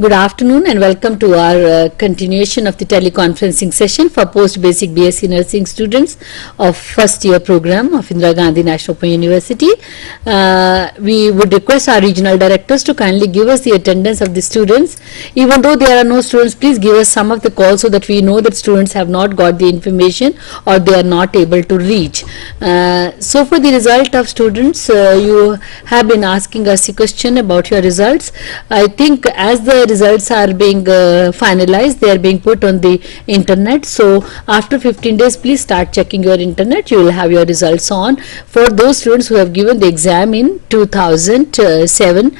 Good afternoon and welcome to our continuation of the teleconferencing session for post-basic BSc Nursing students of first year program of Indira Gandhi National Open University. We would request our regional directors to kindly give us the attendance of the students. Even though there are no students, please give us some of the calls so that we know that students have not got the information or they are not able to reach. So for the result of students, you have been asking us a question about your results. I think as the results are being finalized, they are being put on the internet. So after 15 days, please start checking your internet. You will have your results on. For those students who have given the exam in 2007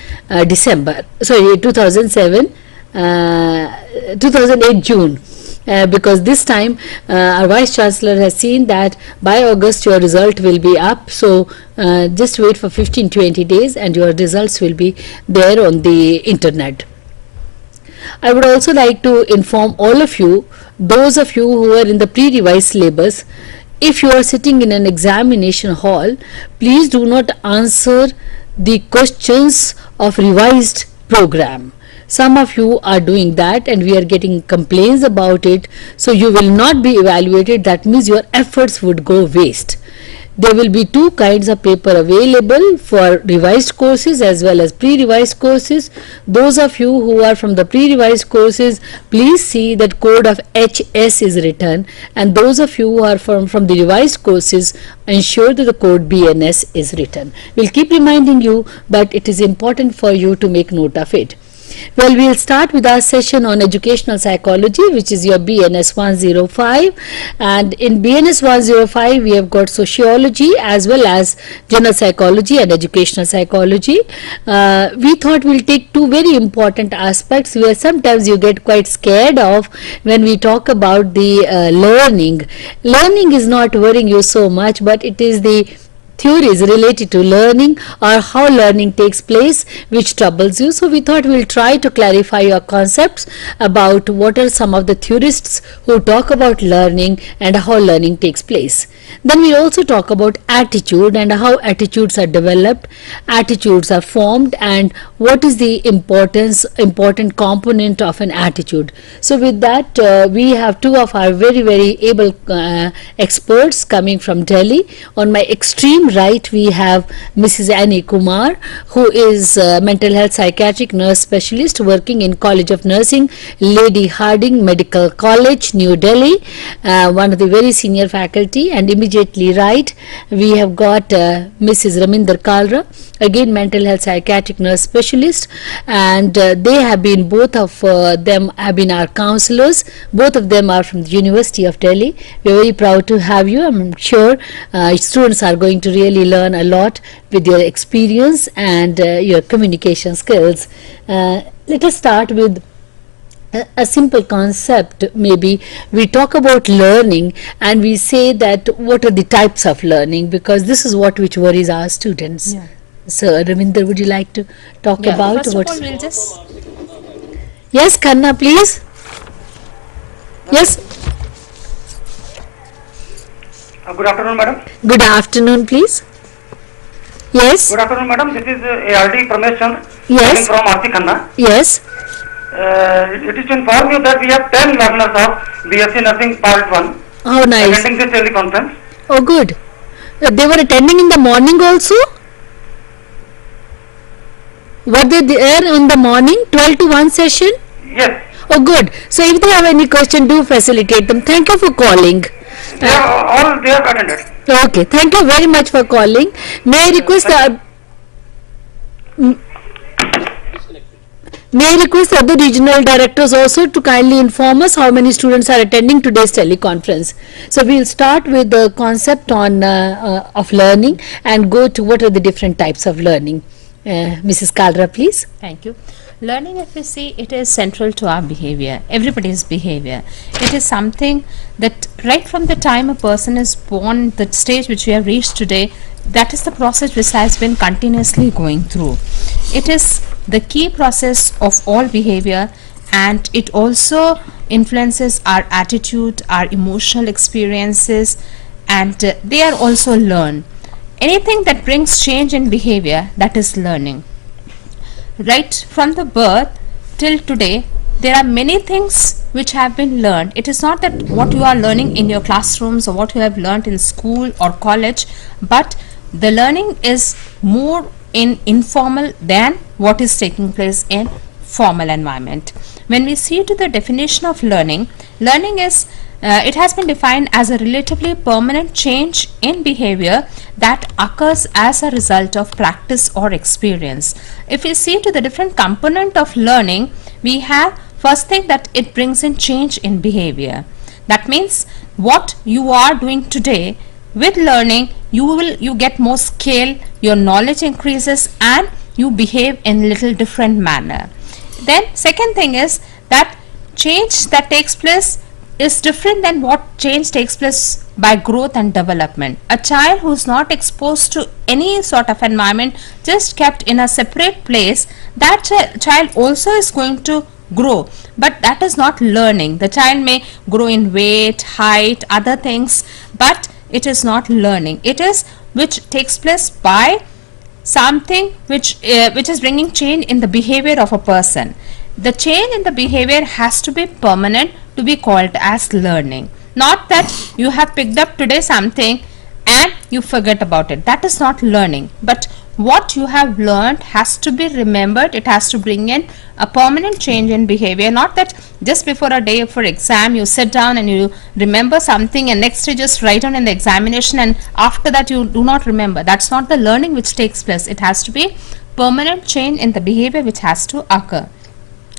December, sorry 2007 2008 June. Because this time our Vice Chancellor has seen that by August your result will be up. So just wait for 15-20 days and your results will be there on the internet. I would also like to inform all of you, those of you who are in the pre-revised syllabus, if you are sitting in an examination hall, please do not answer the questions of revised program. Some of you are doing that and we are getting complaints about it. So you will not be evaluated. That means your efforts would go waste. There will be two kinds of paper available for revised courses as well as pre-revised courses. Those of you who are from the pre-revised courses, please see that code of HS is written, and those of you who are from the revised courses, ensure that the code BNS is written. We'll keep reminding you, but it is important for you to make note of it. Well, we'll start with our session on educational psychology, which is your BNS 105, and in BNS 105 we have got sociology as well as general psychology and educational psychology. We thought we'll take two very important aspects where sometimes you get quite scared of when we talk about the learning. Learning is not worrying you so much, but it is the theories related to learning or how learning takes place which troubles you. So we thought we'll try to clarify your concepts about what are some of the theorists who talk about learning and how learning takes place. Then we also talk about attitude and how attitudes are developed, attitudes are formed, and what is the important component of an attitude. So with that we have two of our very able experts coming from Delhi. On my extreme right we have Mrs. Annie Kumar, who is a mental health psychiatric nurse specialist working in College of Nursing, Lady Harding Medical College, New Delhi, one of the very senior faculty. And immediately right we have got Mrs. Raminder Kalra, again mental health psychiatric nurse specialist, and they have been, both of them have been our counselors. Both of them are from the University of Delhi. We are very proud to have you. I'm sure students are going to really learn a lot with your experience and your communication skills. Let us start with a simple concept. Maybe we talk about learning and we say that what are the types of learning, because this is what which worries our students. Yeah. So Ravinder, would you like to talk about First what? of all, we'll just Yes, Khanna, please. Yes. Good afternoon, madam. Good afternoon, please. Yes. Good afternoon, madam. This is ARD Pramesh Chand, Yes. from Aarti Khanna. Yes. It is to inform you that we have 10 learners of BSc Nursing Part 1 How nice. attending this teleconference. Oh, good. They were attending in the morning also? Were they there in the morning, 12 to 1 session? Yes, Oh, good. So if they have any question, do facilitate them. Thank you for calling. they have attended. Okay, thank you very much for calling. May I request the other regional directors also to kindly inform us how many students are attending today's teleconference. So we'll start with the concept on of learning and go to what are the different types of learning. Mrs. Kalra, please. thank you. Learning, if we see, it is central to our behavior, everybody's behavior. It is something that right from the time a person is born, the stage which we have reached today, that is the process which has been continuously going through. It is the key process of all behavior, and it also influences our attitude, our emotional experiences, and they are also learned. Anything that brings change in behavior, that is learning. Right from the birth till today, there are many things which have been learned. It is not that what you are learning in your classrooms or what you have learned in school or college, but the learning is more in informal than what is taking place in formal environment. When we see to the definition of learning, learning is it has been defined as a relatively permanent change in behavior that occurs as a result of practice or experience. If we see to the different component of learning, we have first thing that it brings in change in behavior. That means what you are doing today, with learning you get more skill, your knowledge increases, and you behave in little different manner. Then second thing is that change that takes place is different than what change takes place by growth and development. A child who is not exposed to any sort of environment, just kept in a separate place, that child also is going to grow, but that is not learning. The child may grow in weight, height, other things, but it is not learning. It is which takes place by something which is bringing change in the behavior of a person. The change in the behavior has to be permanent to be called as learning. Not that you have picked up today something and you forget about it. That is not learning. But what you have learned has to be remembered. It has to bring in a permanent change in behavior. Not that just before a day for exam you sit down and you remember something and next day just write down in the examination and after that you do not remember. That's not the learning which takes place. It has to be permanent change in the behavior which has to occur.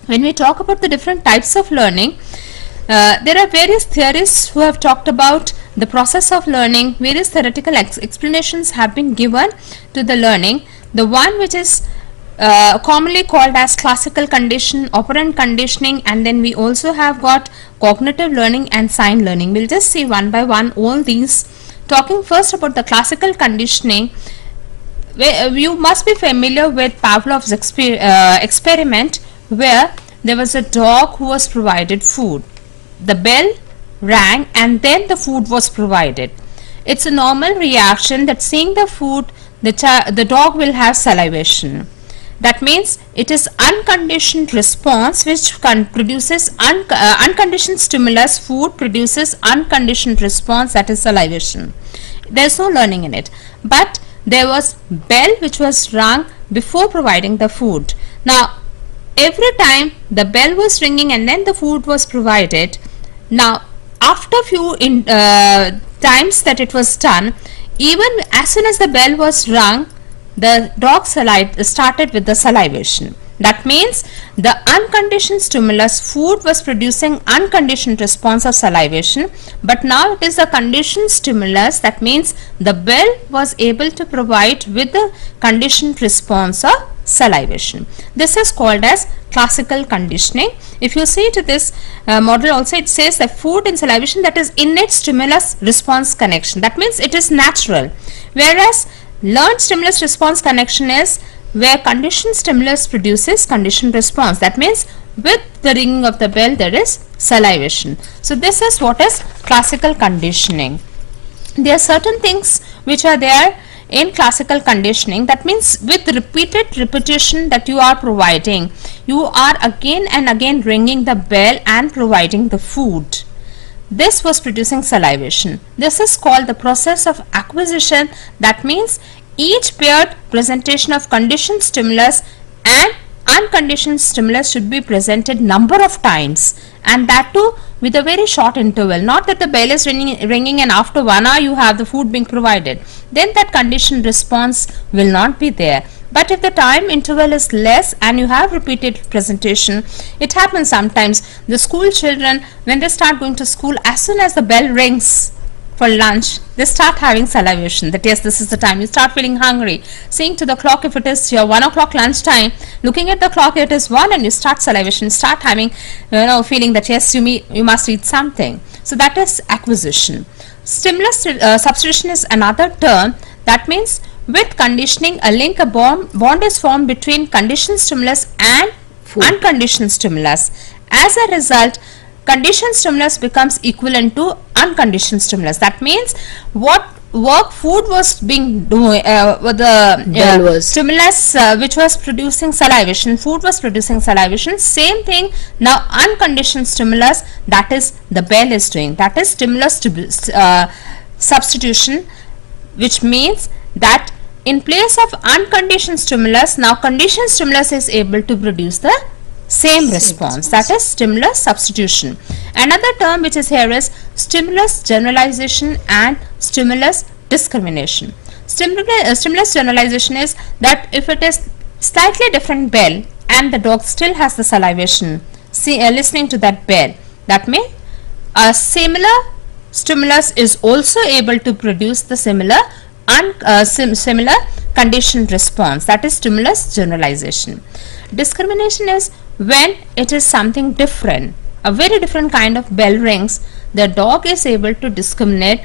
When we talk about the different types of learning, there are various theorists who have talked about the process of learning. Various theoretical explanations have been given to the learning. The one which is commonly called as classical condition, operant conditioning, and then we also have got cognitive learning and sign learning. We'll just see one by one all these. Talking first about the classical conditioning, you must be familiar with Pavlov's experiment, where there was a dog who was provided food. The bell rang and then the food was provided. It's a normal reaction that seeing the food, the dog will have salivation. That means it is unconditioned response which produces unconditioned stimulus. Food produces unconditioned response, that is salivation. There is no learning in it. But there was bell which was rung before providing the food. Now every time the bell was ringing and then the food was provided, now after few times that it was done, even as soon as the bell was rung, the dog started with the salivation. That means the unconditioned stimulus, food, was producing unconditioned response of salivation, but now it is the conditioned stimulus. That means the bell was able to provide with the conditioned response of salivation. This is called as classical conditioning. If you see to this model also, it says that food and salivation, that is innate stimulus response connection. That means it is natural, whereas learned stimulus response connection is where conditioned stimulus produces conditioned response. That means with the ringing of the bell there is salivation. So this is what is classical conditioning. There are certain things which are there in classical conditioning. That means with repeated repetition that you are providing, you are again and again ringing the bell and providing the food. This was producing salivation. This is called the process of acquisition. That means each paired presentation of conditioned stimulus and unconditioned stimulus should be presented number of times, and that too with a very short interval. Not that the bell is ringing and after 1 hour you have the food being provided. Then that conditioned response will not be there. But if the time interval is less and you have repeated presentation, it happens sometimes. The school children, when they start going to school, as soon as the bell rings for lunch, they start having salivation, that yes, this is the time. You start feeling hungry. Seeing to the clock, if it is your 1 o'clock lunch time, looking at the clock, it is 1, and you start salivation, start having, feeling that yes, you must eat something. So that is acquisition. Stimulus substitution is another term. That means with conditioning, a link, a bond is formed between conditioned stimulus and unconditioned stimulus. As a result, conditioned stimulus becomes equivalent to unconditioned stimulus. That means what work food was being doing, Bell was. stimulus which was producing salivation, food was producing salivation, same thing now unconditioned stimulus, that is the bell is doing, that is stimulus substitution, which means that in place of unconditioned stimulus, now conditioned stimulus is able to produce the same response, that is stimulus substitution. Another term which is here is stimulus generalization and stimulus discrimination. Stimulus generalization is that if it is slightly different bell and the dog still has the salivation listening to that bell, that means a similar stimulus is also able to produce the similar similar conditioned response, that is stimulus generalization. Discrimination is when it is something different, a very different kind of bell rings, the dog is able to discriminate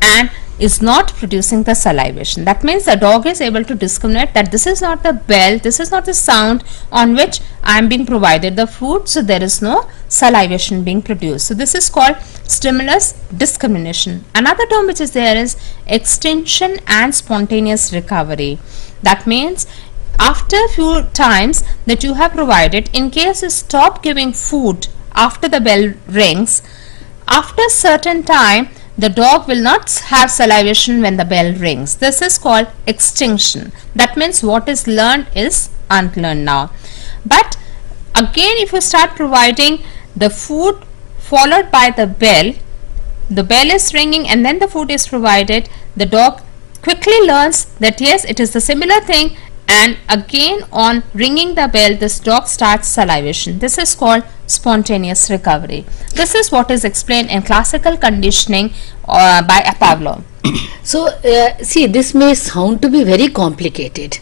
and is not producing the salivation. That means the dog is able to discriminate that this is not the bell, this is not the sound on which I am being provided the food, so there is no salivation being produced. So this is called stimulus discrimination. Another term which is there is extinction and spontaneous recovery. That means after a few times that you have provided, in case you stop giving food after the bell rings, after a certain time the dog will not have salivation when the bell rings. This is called extinction. That means what is learned is unlearned now. But again, if you start providing the food followed by the bell is ringing and then the food is provided, the dog quickly learns that yes, it is the similar thing, and again on ringing the bell this dog starts salivation. This is called spontaneous recovery. This is what is explained in classical conditioning by Pavlov. So, see, this may sound to be very complicated,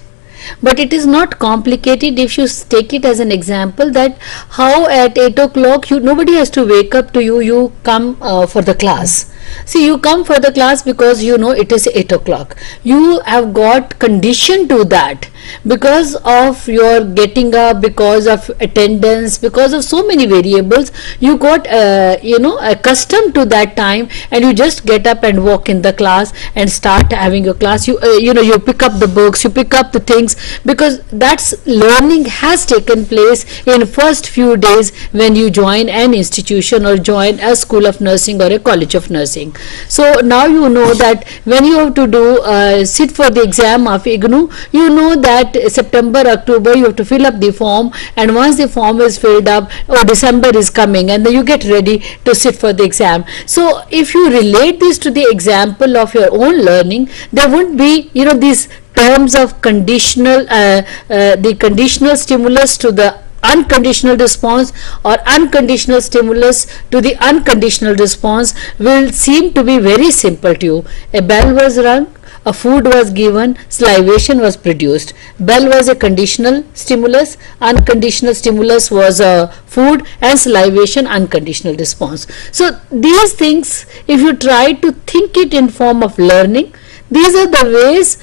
but it is not complicated if you take it as an example that how at 8 o'clock nobody has to wake up to you, you come for the class. See, you come for the class because you know it is 8 o'clock. You have got conditioned to that because of your getting up, because of attendance, because of so many variables. You got accustomed to that time, and you just get up and walk in the class and start having your class. You pick up the books, you pick up the things, because that's learning has taken place in first few days when you join an institution or join a school of nursing or a college of nursing. So now you know that when you have to do sit for the exam of IGNOU, you know that September, October you have to fill up the form, and once the form is filled up, December is coming, and then you get ready to sit for the exam. So if you relate this to the example of your own learning, there won't be these terms of conditional the conditional stimulus to the unconditional response or unconditional stimulus to the unconditional response will seem to be very simple to you. A bell was rung, a food was given, salivation was produced. Bell was a conditional stimulus, unconditional stimulus was a food, and salivation unconditional response. So these things, if you try to think it in form of learning, these are the ways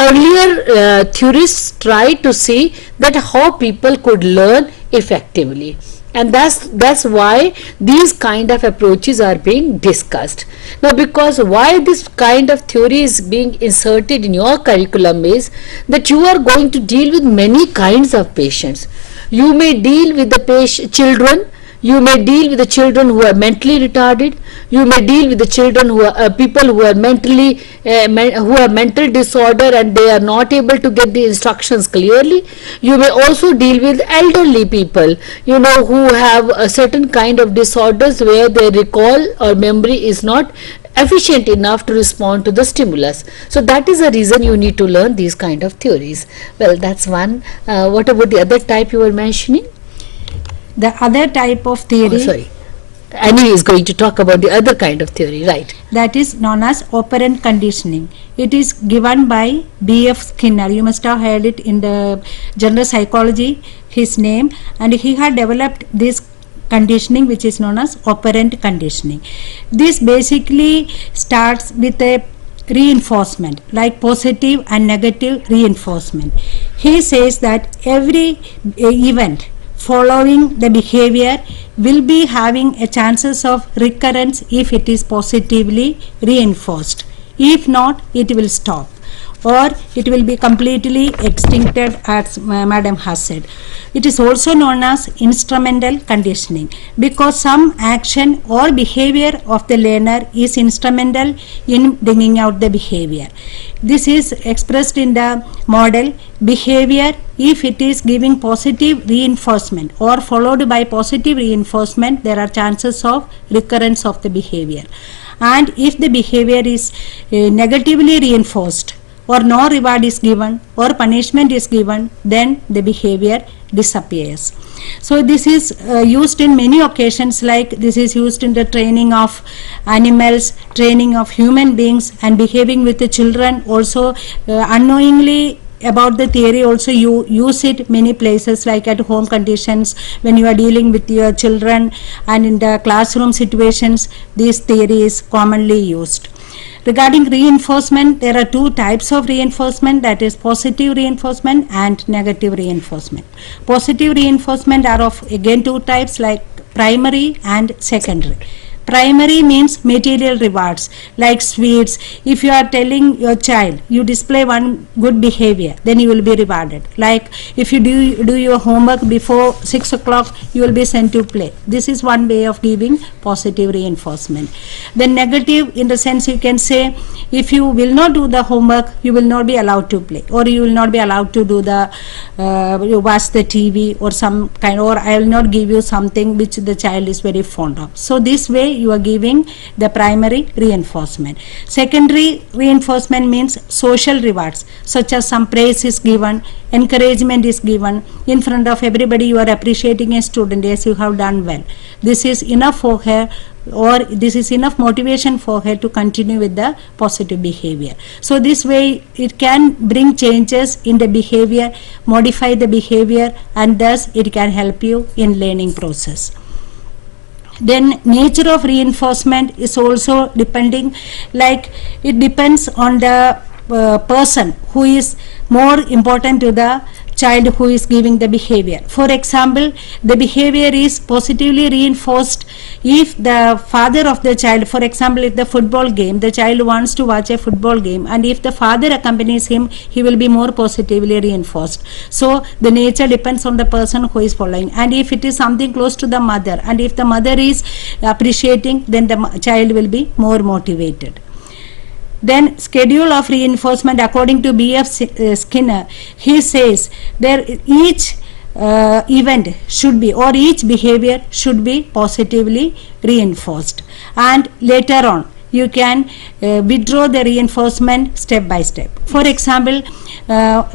earlier theorists tried to see that how people could learn effectively, and that's why these kind of approaches are being discussed now. Because why this kind of theory is being inserted in your curriculum is that you are going to deal with many kinds of patients. You may deal with the children. You may deal with the children who are mentally retarded. You may deal with the children who are people who are mentally who have mental disorder and they are not able to get the instructions clearly. You may also deal with elderly people, who have a certain kind of disorders where their recall or memory is not efficient enough to respond to the stimulus. So that is the reason you need to learn these kind of theories. Well, that's one. What about the other type you were mentioning? The other type of theory, Annie is going to talk about the other kind of theory, right? that is known as operant conditioning. It is given by B.F. Skinner. You must have heard it in the general psychology, his name, and he had developed this conditioning which is known as operant conditioning. This basically starts with a reinforcement, like positive and negative reinforcement. He says that every event following the behavior will be having a chances of recurrence if it is positively reinforced. If not, it will stop, or it will be completely extincted, as Madam has said. It is also known as instrumental conditioning, because some action or behavior of the learner is instrumental in bringing out the behavior. This is expressed in the model behavior. If it is giving positive reinforcement or followed by positive reinforcement, there are chances of recurrence of the behavior. And if the behavior is negatively reinforced, or no reward is given or punishment is given, then the behavior disappears. So this is used in many occasions, like this is used in the training of animals, training of human beings, and behaving with the children also. Unknowingly about the theory also, you use it many places, like at home conditions, when you are dealing with your children, and in the classroom situations, this theory is commonly used. Regarding reinforcement, there are two types of reinforcement, that is positive reinforcement and negative reinforcement. Positive reinforcement are of again two types, like primary and secondary. Primary means material rewards, like sweets. If you are telling your child, you display one good behavior, then you will be rewarded. Like if you do your homework before 6 o'clock, you will be sent to play. This is one way of giving positive reinforcement. Then negative, in the sense you can say, if you will not do the homework, you will not be allowed to play, or you will not be allowed to do the you watch the TV or some kind, or I will not give you something which the child is very fond of. So this way you are giving the primary reinforcement. Secondary reinforcement means social rewards, such as some praise is given, encouragement is given in front of everybody. You are appreciating a student, yes, you have done well. This is enough for her, or this is enough motivation for her to continue with the positive behavior. So this way it can bring changes in the behavior, modify the behavior, and thus it can help you in learning process. Then nature of reinforcement is also depending, like it depends on the person who is more important to the child who is giving the behavior. For example, the behavior is positively reinforced if the father of the child, for example, if the football game, the child wants to watch a football game, and if the father accompanies him, he will be more positively reinforced. So the nature depends on the person who is following. And if it is something close to the mother, and if the mother is appreciating, then the child will be more motivated. Then schedule of reinforcement, according to B.F. Skinner, he says there each event should be, or each behavior should be positively reinforced, and later on you can withdraw the reinforcement step by step. For example,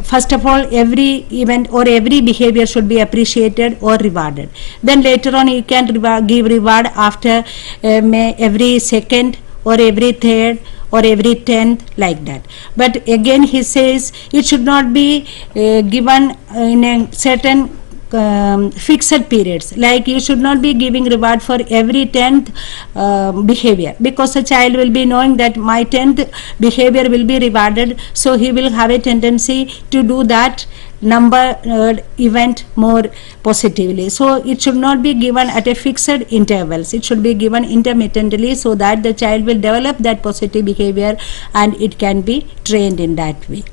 first of all, every event or every behavior should be appreciated or rewarded. Then later on you can give reward after every second or every third or every 10th, like that. But again he says it should not be given in a certain fixed periods, like you should not be giving reward for every 10th behavior, because the child will be knowing that my 10th behavior will be rewarded, so he will have a tendency to do that number event more positively. So it should not be given at a fixed intervals, it should be given intermittently, so that the child will develop that positive behavior and it can be trained in that way.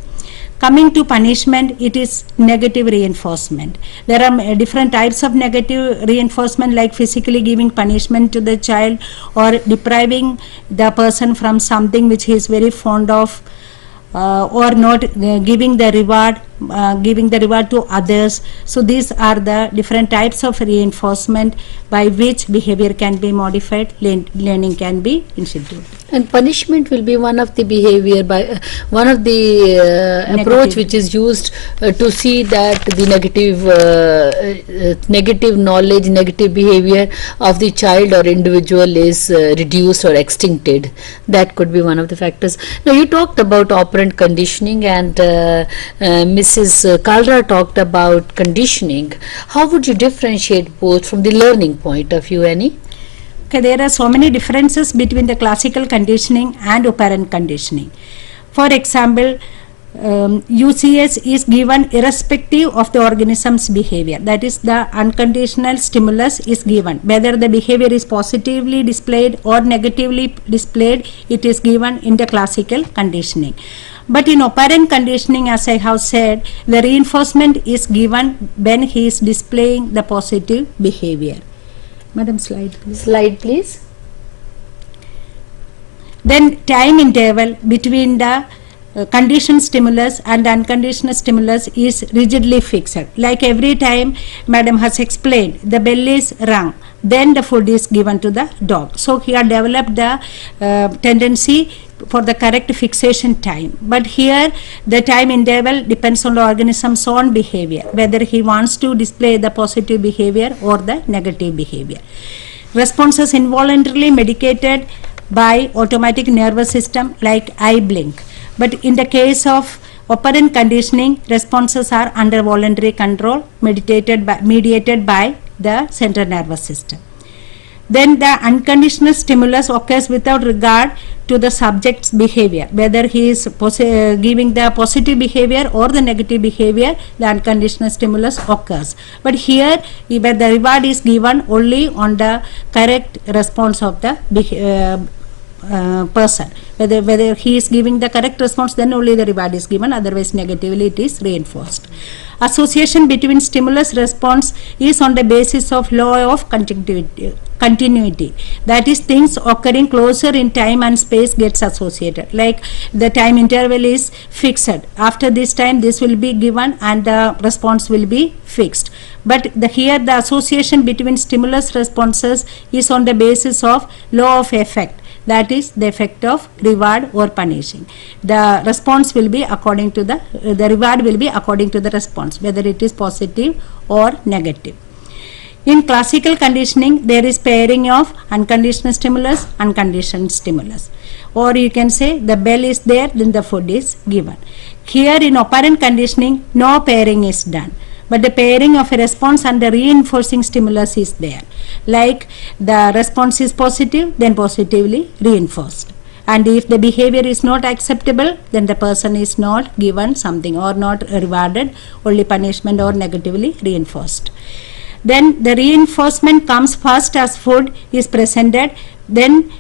Coming to punishment, it is negative reinforcement. There are different types of negative reinforcement, like physically giving punishment to the child, or depriving the person from something which he is very fond of, or not giving the reward to others. So these are the different types of reinforcement by which behavior can be modified, learning can be instituted. And punishment will be one of the behavior by one of the approach which is used to see that the negative knowledge, negative behavior of the child or individual is reduced or extincted. That could be one of the factors. Now you talked about operant conditioning, and Mrs. Kalra talked about conditioning. How would you differentiate both from the learning point of view, Annie? Okay, there are so many differences between the classical conditioning and operant conditioning. For example, UCS is given irrespective of the organism's behavior. That is, the unconditional stimulus is given. Whether the behavior is positively displayed or negatively displayed, it is given in the classical conditioning. But in operant conditioning, as I have said, the reinforcement is given when he is displaying the positive behavior. Madam, slide please. Slide, please. Then time interval between the conditioned stimulus and unconditional stimulus is rigidly fixed. Like every time Madam has explained, the bell is rung, then the food is given to the dog. So he had developed the tendency for the correct fixation time. But here the time interval depends on the organism's own behavior, whether he wants to display the positive behavior or the negative behavior. Responses involuntarily medicated by automatic nervous system like eye blink. But in the case of operant conditioning, responses are under voluntary control, mediated by the central nervous system. Then the unconditional stimulus occurs without regard to the subject's behavior, whether he is giving the positive behavior or the negative behavior, the unconditional stimulus occurs. But here, where the reward is given only on the correct response of the person. Whether he is giving the correct response, then only the reward is given, otherwise negatively it is reinforced. Association between stimulus response is on the basis of law of continuity. That is, things occurring closer in time and space gets associated. Like the time interval is fixed. After this time this will be given and the response will be fixed. But here the association between stimulus responses is on the basis of law of effect. That is the effect of reward or punishing. The response will be according to the reward will be according to the response, whether it is positive or negative. In classical conditioning, there is pairing of unconditional stimulus, unconditioned stimulus. Or you can say the bell is there, then the food is given. Here in operant conditioning, no pairing is done. But the pairing of a response and the reinforcing stimulus is there. Like the response is positive, then positively reinforced. And if the behavior is not acceptable, then the person is not given something or not rewarded, only punishment or negatively reinforced. Then the reinforcement comes first as food is presented, then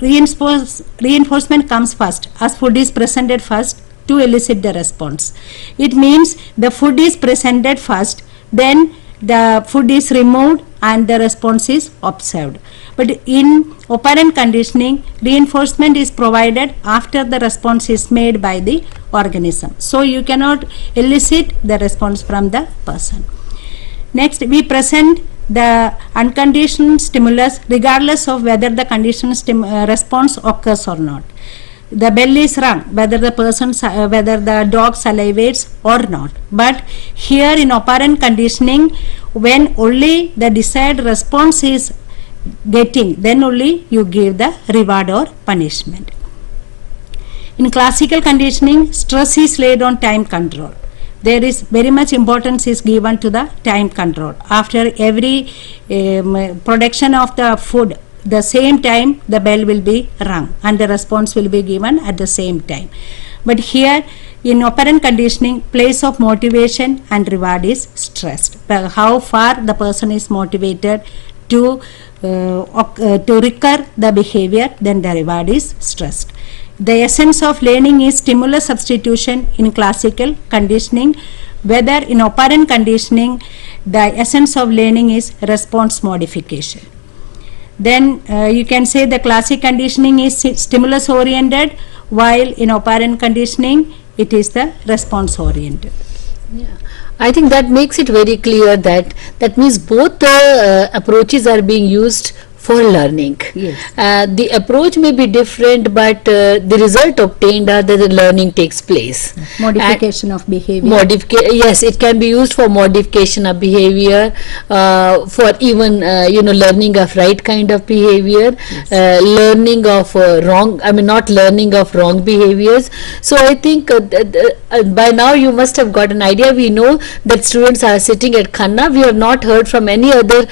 reinforcement comes first as food is presented first to elicit the response. It means the food is presented first, then the food is removed and the response is observed. But in operant conditioning, reinforcement is provided after the response is made by the organism. So you cannot elicit the response from the person. Next, we present the unconditioned stimulus regardless of whether the conditioned response occurs or not. The bell is rung, whether the dog salivates or not. But here in operant conditioning, when only the desired response is getting, then only you give the reward or punishment. In classical conditioning, stress is laid on time control. There is very much importance is given to the time control. After every production of the food, the same time the bell will be rung and the response will be given at the same time. But here in operant conditioning, place of motivation and reward is stressed. How far the person is motivated to recur the behavior, then the reward is stressed. The essence of learning is stimulus substitution in classical conditioning, whether in operant conditioning the essence of learning is response modification. Then you can say the classic conditioning is stimulus oriented, while in operant conditioning it is the response oriented. Yeah. I think that makes it very clear that means both the approaches are being used for learning. Yes. The approach may be different, but the result obtained are that the learning takes place. Modification of behavior. Yes, it can be used for modification of behavior, for even learning of right kind of behavior, Yes. learning of not learning of wrong behaviors. So I think by now you must have got an idea. We know that students are sitting at Khanna. We have not heard from any other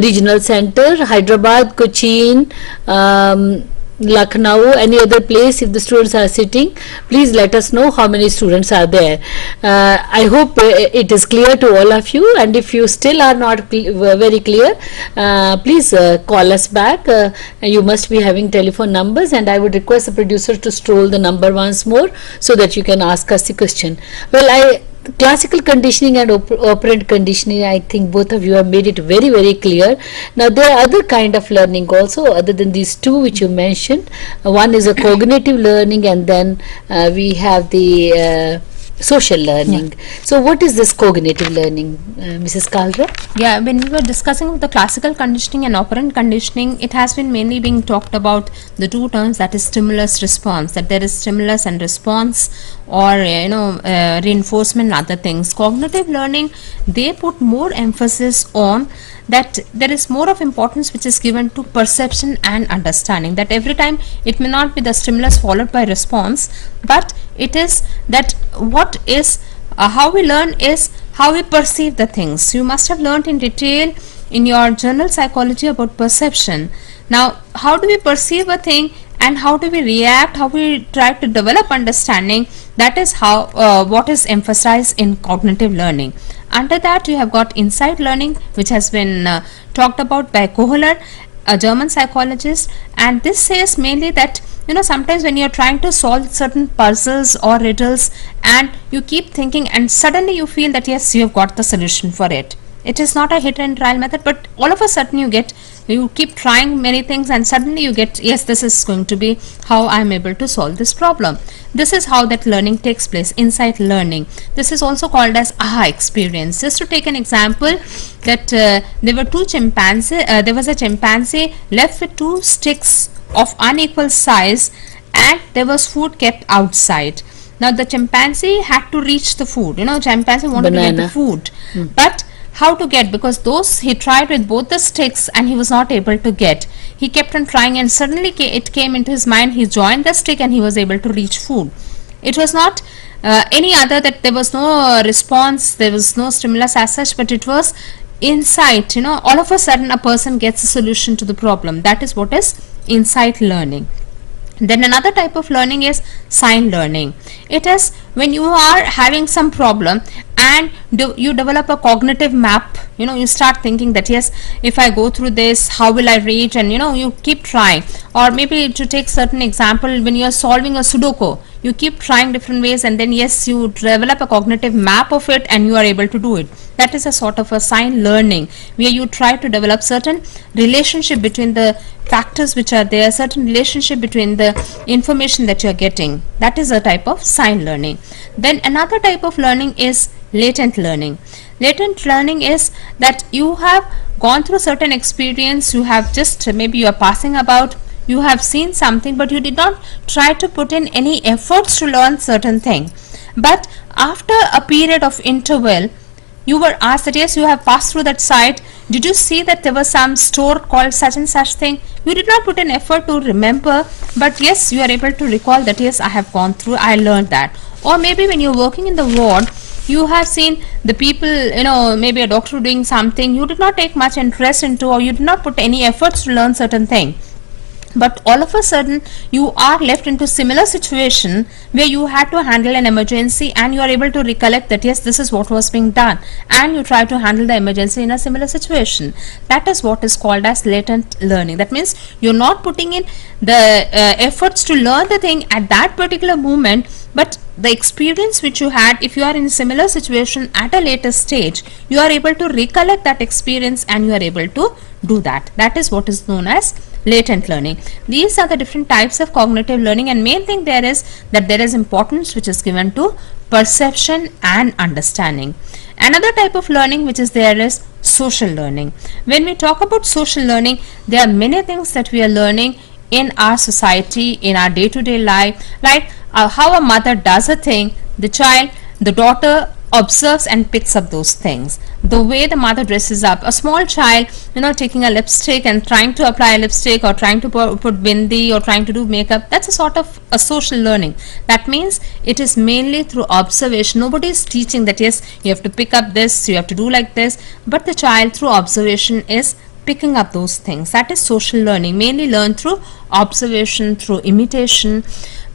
regional center, Hyderabad, Cochin, Lucknow, any other place, if the students are sitting, please let us know how many students are there. I hope it is clear to all of you, and if you still are not very clear, please call us back. You must be having telephone numbers, and I would request the producer to stroll the number once more so that you can ask us the question. Well, classical conditioning and operant conditioning, I think both of you have made it very, very clear. Now, there are other kind of learning also other than these two which you mentioned. One is a cognitive learning, and then we have the social learning. So what is this cognitive learning, Mrs. Kalra? Yeah, when we were discussing the classical conditioning and operant conditioning, it has been mainly being talked about the two terms, that is stimulus response, that there is stimulus and response, or reinforcement and other things. Cognitive learning, they put more emphasis on that there is more of importance which is given to perception and understanding, that every time it may not be the stimulus followed by response, but it is that what is how we learn is how we perceive the things. You must have learned in detail in your general psychology about perception. Now, how do we perceive a thing and how do we react, how we try to develop understanding, that is how what is emphasized in cognitive learning. Under that, you have got insight learning, which has been talked about by Kohler, a German psychologist, and this says mainly that sometimes when you are trying to solve certain puzzles or riddles and you keep thinking and suddenly you feel that yes, you have got the solution for it. It is not a hit and trial method, but all of a sudden you keep trying many things and suddenly you get, yes, this is going to be how I am able to solve this problem. This is how that learning takes place, insight learning. This is also called as aha experience. Just to take an example, that there were two chimpanzees, there was a chimpanzee left with two sticks of unequal size and there was food kept outside. Now the chimpanzee had to reach the food, chimpanzee wanted to get the food, but how to get, because those he tried with both the sticks and he was not able to get. He kept on trying and suddenly it came into his mind, he joined the stick and he was able to reach food. It was not any other, that there was no response, there was no stimulus as such, but it was insight. All of a sudden a person gets a solution to the problem. That is what is insight learning. Then another type of learning is sign learning. It is when you are having some problem and you develop a cognitive map. You start thinking that yes, if I go through this, how will I reach, and you keep trying. Or maybe to take certain example, when you are solving a Sudoku, you keep trying different ways and then yes, you develop a cognitive map of it and you are able to do it. That is a sort of a sign learning, where you try to develop certain relationship between the factors which are there, certain relationship between the information that you are getting. That is a type of sign learning. Then another type of learning is latent learning. Latent learning is that you have gone through certain experience, you have just, maybe you are passing about, you have seen something, but you did not try to put in any efforts to learn certain thing. But after a period of interval, you were asked that yes, you have passed through that site, did you see that there was some store called such and such thing? You did not put an effort to remember, but yes, you are able to recall that yes, I have gone through, I learned that. Or maybe when you're working in the ward, you have seen the people, maybe a doctor doing something, you did not take much interest into, or you did not put any efforts to learn certain thing. But all of a sudden you are left into similar situation where you had to handle an emergency and you are able to recollect that yes, this is what was being done, and you try to handle the emergency in a similar situation. That is what is called as latent learning. That means you're not putting in the efforts to learn the thing at that particular moment, but the experience which you had, if you are in a similar situation at a later stage, you are able to recollect that experience and you are able to do that. That is what is known as latent learning. These are the different types of cognitive learning, and main thing there is that there is importance which is given to perception and understanding. Another type of learning which is there is social learning. When we talk about social learning, there are many things that we are learning in our society, in our day-to-day life, like how a mother does a thing, the child, the daughter observes and picks up those things. The way the mother dresses up, a small child, taking a lipstick and trying to apply a lipstick, or trying to put bindi, or trying to do makeup, that's a sort of a social learning. That means it is mainly through observation. Nobody is teaching that yes, you have to pick up this, you have to do like this, but the child through observation is picking up those things. That is social learning, mainly learned through observation, through imitation.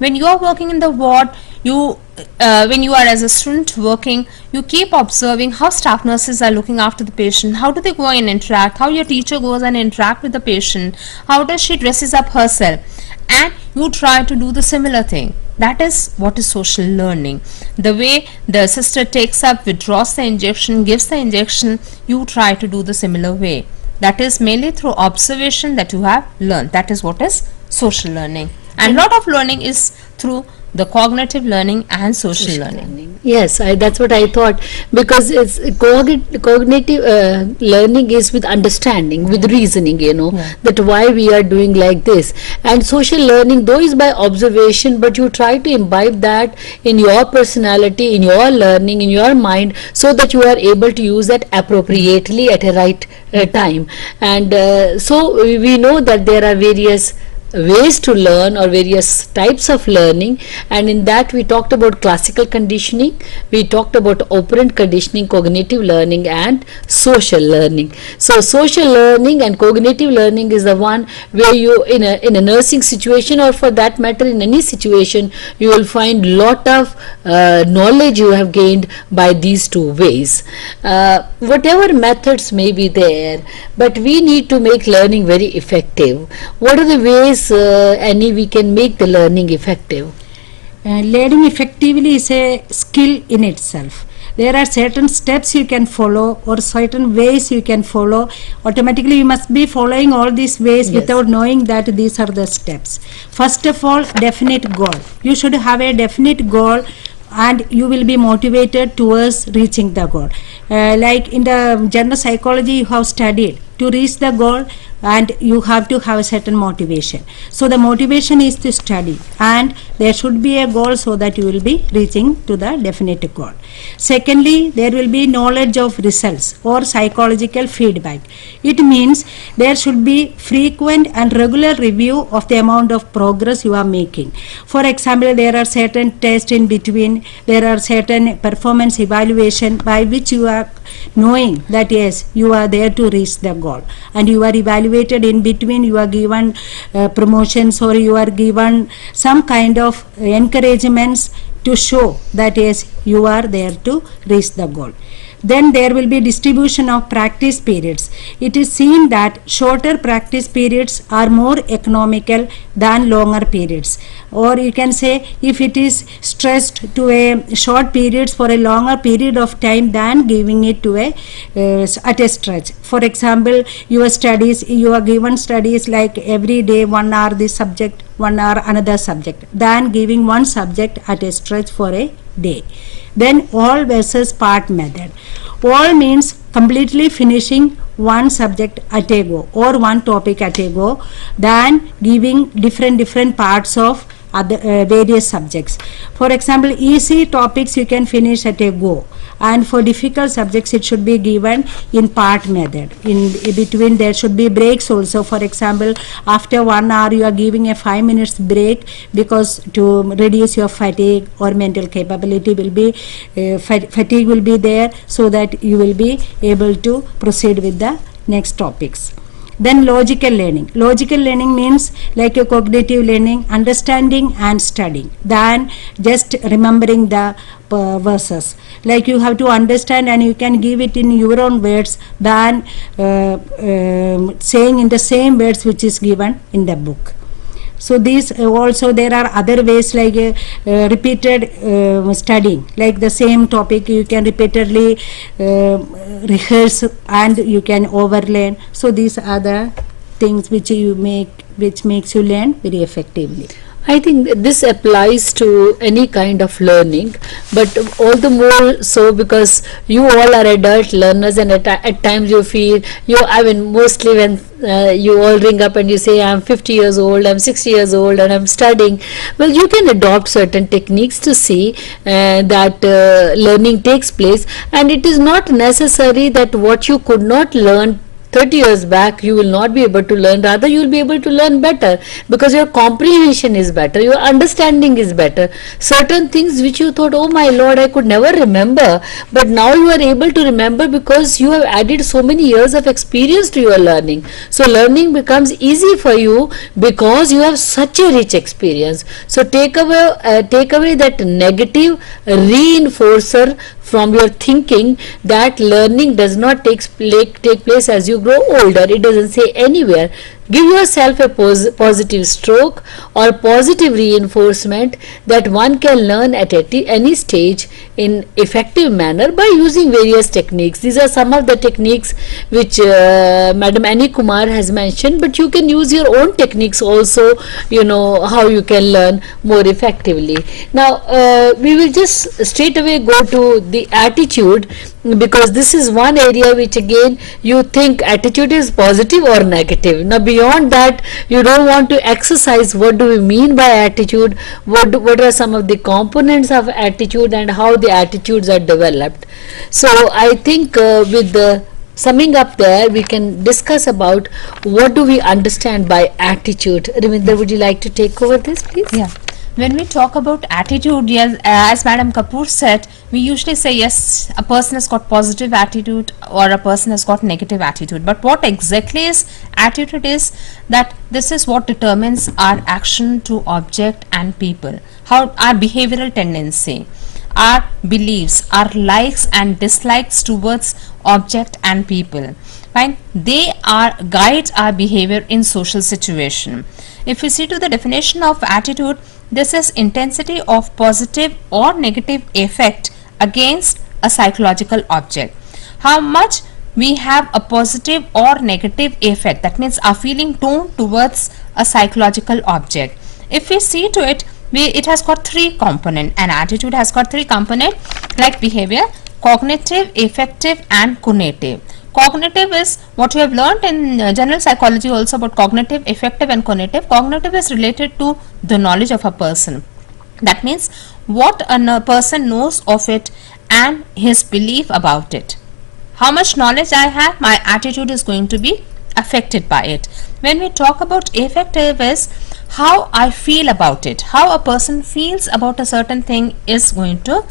When you are working in the ward, when you are as a student working, you keep observing how staff nurses are looking after the patient, how do they go and interact, how your teacher goes and interact with the patient, how does she dresses up herself, and you try to do the similar thing. That is what is social learning. The way the sister takes up, withdraws the injection, gives the injection, you try to do the similar way. That is mainly through observation that you have learned. That is what is social learning. And lot of learning is through the cognitive learning and social learning. Yes, that's what I thought, because it's cognitive learning is with understanding, with reasoning, that why we are doing like this. And social learning, though, is by observation, but you try to imbibe that in your personality, in your learning, in your mind, so that you are able to use that appropriately at a right time. And so we know that there are various ways to learn, or various types of learning, and in that we talked about classical conditioning, we talked about operant conditioning, cognitive learning, and social learning. So social learning and cognitive learning is the one where you in a nursing situation, or for that matter in any situation, you will find lot of knowledge you have gained by these two ways. Whatever methods may be there, but we need to make learning very effective. What are the ways Annie, we can make the learning effective? Learning effectively is a skill in itself. There are certain steps you can follow, or certain ways you can follow. Automatically you must be following all these ways without knowing that these are the steps. First of all, definite goal. You should have a definite goal, and you will be motivated towards reaching the goal. Like in the general psychology, you have studied to reach the goal, and you have to have a certain motivation. So the motivation is to study, and there should be a goal so that you will be reaching to the definite goal. Secondly, there will be knowledge of results or psychological feedback. It means there should be frequent and regular review of the amount of progress you are making. For example, there are certain tests in between, there are certain performance evaluation by which you are knowing that yes, you are there to reach the goal, and you are evaluated in between, you are given promotions, or you are given some kind of encouragements to show that yes, you are there to reach the goal. Then there will be distribution of practice periods. It is seen that shorter practice periods are more economical than longer periods. Or you can say, if it is stressed to a short periods for a longer period of time than giving it to at a stretch. For example, your studies, you are given studies like every day 1 hour this subject, 1 hour another subject, than giving one subject at a stretch for a day. Then all versus part method. All means completely finishing one subject at a go, or one topic at a go, than giving different parts of other various subjects. For example, easy topics you can finish at a go, and for difficult subjects it should be given in part method. In between there should be breaks also. For example, after 1 hour you are giving a 5 minutes break, because to reduce your fatigue or mental capability will be fatigue will be there, so that you will be able to proceed with the next topics. Then logical learning. Logical learning means like a cognitive learning, understanding and studying, than just remembering the verses. Like you have to understand and you can give it in your own words than saying in the same words which is given in the book. So these also there are other ways like repeated studying, like the same topic you can repeatedly rehearse and you can overlearn. So these are the things which makes you learn very effectively. I think this applies to any kind of learning, but all the more so because you all are adult learners, and at times you feel, mostly when you all ring up and you say, I'm 50 years old, I'm 60 years old, and I'm studying. Well, you can adopt certain techniques to see that learning takes place, and it is not necessary that what you could not learn 30 years back, you will not be able to learn. Rather, you will be able to learn better because your comprehension is better, your understanding is better. Certain things which you thought, oh my lord, I could never remember, but now you are able to remember because you have added so many years of experience to your learning. So learning becomes easy for you because you have such a rich experience. So take away that negative reinforcer from your thinking that learning does not take place as you grow older. It doesn't say anywhere. Give yourself a positive stroke or positive reinforcement that one can learn at any stage in effective manner by using various techniques. These are some of the techniques which Madam Annie Kumar has mentioned, but you can use your own techniques also, how you can learn more effectively. Now, we will just straight away go to the attitude, because this is one area which again you think attitude is positive or negative. Now beyond that, you don't want to exercise what do we mean by attitude, what are some of the components of attitude and how the attitudes are developed. So I think with the summing up there, we can discuss about what do we understand by attitude. Raminda, would you like to take over this, please? Yeah. When we talk about attitude, yes, as Madam Kapoor said, we usually say yes, a person has got positive attitude or a person has got negative attitude. But what exactly is attitude is that this is what determines our action to object and people, how our behavioral tendency, our beliefs, our likes and dislikes towards object and people. Fine, they are guide our behavior in social situation. If we see to the definition of attitude, this is intensity of positive or negative effect against a psychological object. How much we have a positive or negative effect, that means our feeling tone towards a psychological object. If we see to it, it has got three components. An attitude has got three components like behavior, cognitive, affective and cognitive. Cognitive is what we have learned in general psychology also about cognitive, affective and cognitive. Cognitive is related to the knowledge of a person. That means what a person knows of it and his belief about it. How much knowledge I have, my attitude is going to be affected by it. When we talk about affective is how I feel about it. How a person feels about a certain thing is going to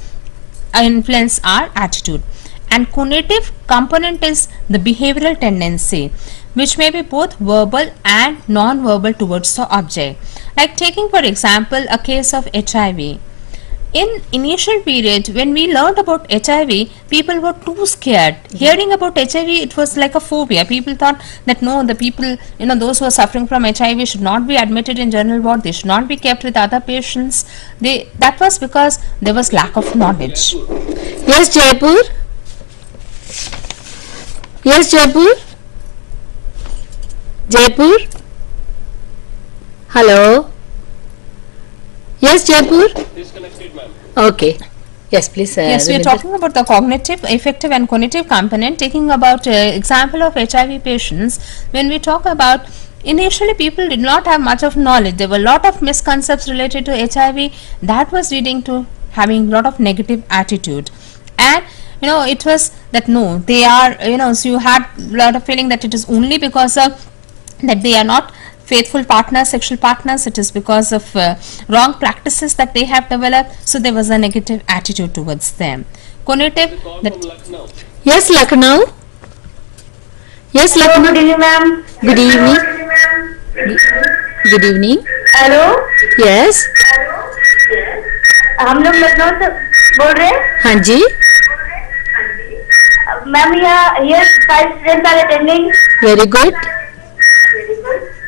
influence our attitude. And cognitive component is the behavioral tendency, which may be both verbal and non-verbal towards the object. Like taking for example a case of HIV. In initial period, when we learned about HIV, people were too scared. Hearing about HIV, it was like a phobia. People thought that no, the people, those who are suffering from HIV should not be admitted in general ward. They should not be kept with other patients. That was because there was lack of knowledge. Yes, Jaipur. Yes, Jaipur. Jaipur. Hello. Yes, Jaipur. Disconnected, ma'am. Okay. Yes, please. Yes, we are Raminda. talking about the cognitive, affective and cognitive component, taking about example of HIV patients. When we talk about initially people did not have much of knowledge. There were a lot of misconceptions related to HIV that was leading to having a lot of negative attitude. And it was that no, they are, so you had a lot of feeling that it is only because of that they are not faithful partners, sexual partners, it is because of wrong practices that they have developed, so there was a negative attitude towards them. Cognitive, Call that from Lucknow. Yes, Lucknow. Yes, hello Lucknow. Good evening ma'am Good evening. Good evening. Hello Yes. हम लोग लखनऊ से बोल रहे हैं हाँ जी. Ma'am here 5 students are attending Very good.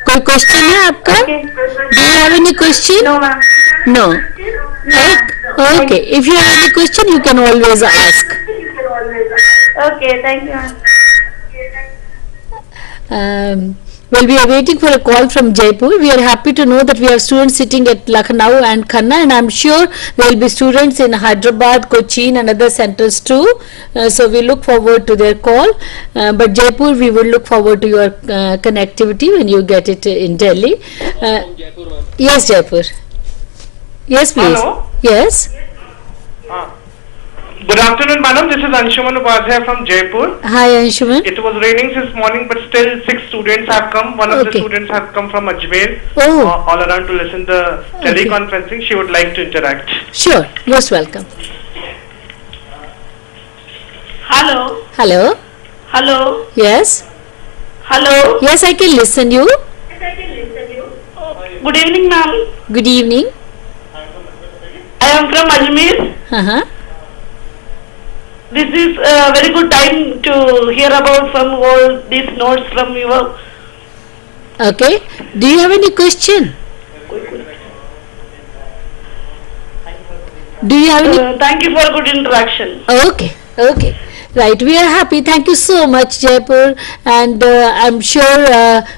कोई question है आपका? Do you have any question? No ma'am No. Okay. If you have any question, you can always ask. Okay thank you ma'am Well, we are waiting for a call from Jaipur. We are happy to know that we have students sitting at Lucknow and Khanna, and I'm sure there will be students in Hyderabad, Cochin and other centers too. So we look forward to their call. But Jaipur, we will look forward to your connectivity when you get it in Delhi. From Jaipur, ma'am. Yes, Jaipur. Yes, please. Hello? Yes. Good afternoon, madam. This is Anshuman Upadhyay from Jaipur. Hi, Anshuman. It was raining since morning, but still 6 students have come. One of the Okay. students has come from Ajmer, Oh. all around to listen the teleconferencing. She would like to interact. Sure, most welcome. Hello. Hello. Hello. Yes. Hello. Yes, I can listen you. Good evening, ma'am. Good evening. I am from Ajmer. Uh-huh. This is a very good time to hear about some all these notes from your. Okay. Do you have any question? Do you have any? Thank you for good interaction. Okay, okay. Right, we are happy. Thank you so much, Jaipur. And I'm sure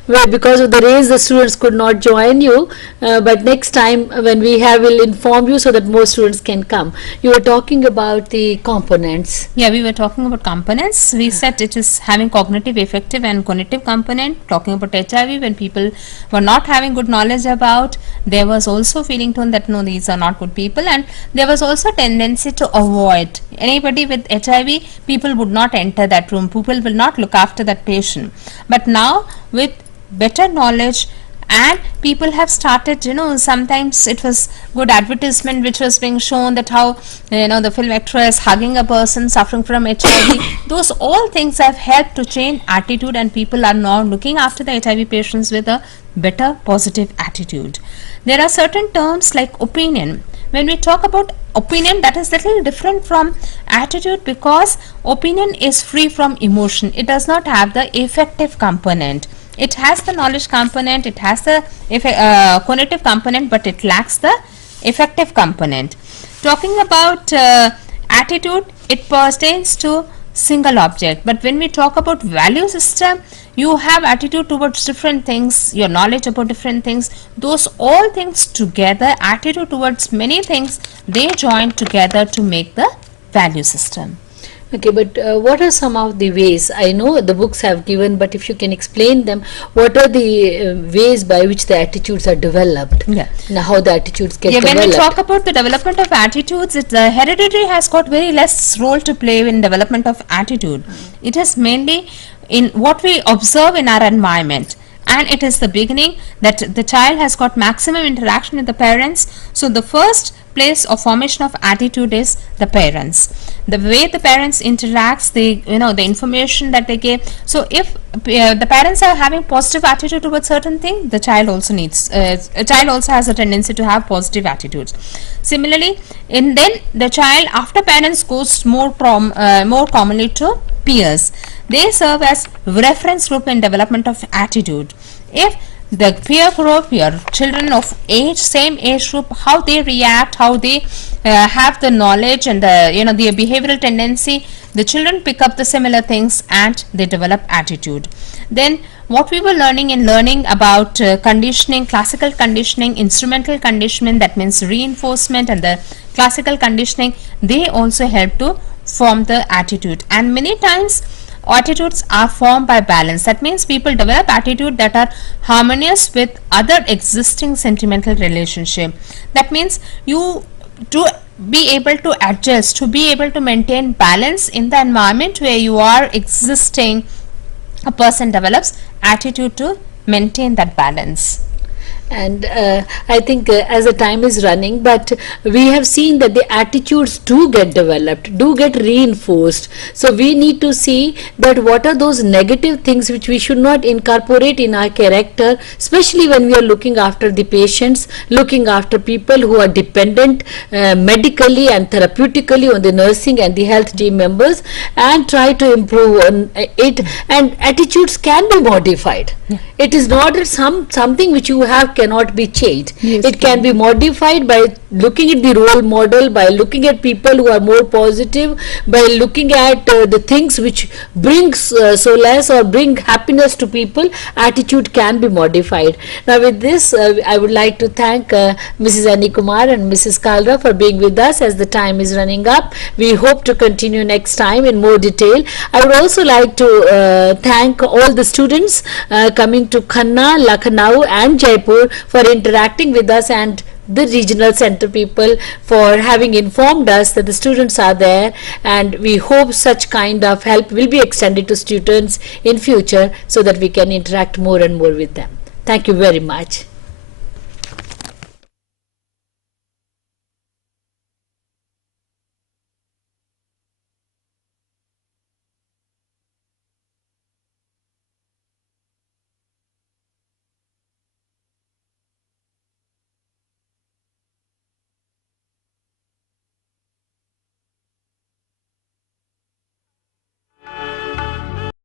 well, because of the rains, the students could not join you. But next time when we have, we'll inform you so that more students can come. You were talking about the components. Yeah, we were talking about components. We said it is having cognitive, affective and cognitive component. Talking about HIV, when people were not having good knowledge about, there was also feeling tone that no, these are not good people, and there was also tendency to avoid anybody with HIV. People would not enter that room. People will not look after that patient. But now with better knowledge, and people have started, sometimes it was good advertisement which was being shown that how, the film actress hugging a person suffering from HIV. Those all things have helped to change attitude, and people are now looking after the HIV patients with a better positive attitude. There are certain terms like opinion. When we talk about opinion, that is little different from attitude, because opinion is free from emotion. It does not have the affective component. It has the knowledge component, it has the cognitive component, but it lacks the affective component. Talking about attitude, it pertains to single object. But when we talk about value system, you have attitude towards different things, your knowledge about different things, those all things together, attitude towards many things, they join together to make the value system. Okay, but what are some of the ways? I know the books have given, but if you can explain them, what are the ways by which the attitudes are developed? Yeah. Now, how the attitudes get Yeah, when developed? we talk about the development of attitudes, the hereditary has got very less role to play in development of attitude. It is mainly in what we observe in our environment, and it is the beginning that the child has got maximum interaction with the parents. So the first place of formation of attitude is the parents. The way the parents interacts, the information that they give. So if the parents are having positive attitude towards certain thing, the child also needs a child also has a tendency to have positive attitudes. Similarly, and then the child after parents goes more commonly to peers. They serve as reference group in development of attitude. If the peer group, your children of same age group, how they react, how they have the knowledge and the behavioral tendency, the children pick up the similar things and they develop attitude. Then what we were learning about conditioning, classical conditioning, instrumental conditioning, that means reinforcement, and the classical conditioning, they also help to form the attitude. And many times attitudes are formed by balance. That means people develop attitude that are harmonious with other existing sentimental relationship. That means you to be able to adjust, to be able to maintain balance in the environment where you are existing, a person develops attitude to maintain that balance. And I think as the time is running, but we have seen that the attitudes do get developed, do get reinforced. So we need to see that what are those negative things which we should not incorporate in our character, especially when we are looking after the patients, looking after people who are dependent medically and therapeutically on the nursing and the health team members, and try to improve on it. And attitudes can be modified. It is not something which you have cannot be changed. Yes, it can be modified by looking at the role model, by looking at people who are more positive, by looking at the things which bring solace or bring happiness to people. Attitude can be modified. Now with this, I would like to thank Mrs. Annie Kumar and Mrs. Kalra for being with us as the time is running up. We hope to continue next time in more detail. I would also like to thank all the students coming to Khanna, Lucknow and Jaipur for interacting with us and the regional center people for having informed us that the students are there, and we hope such kind of help will be extended to students in future so that we can interact more and more with them. Thank you very much.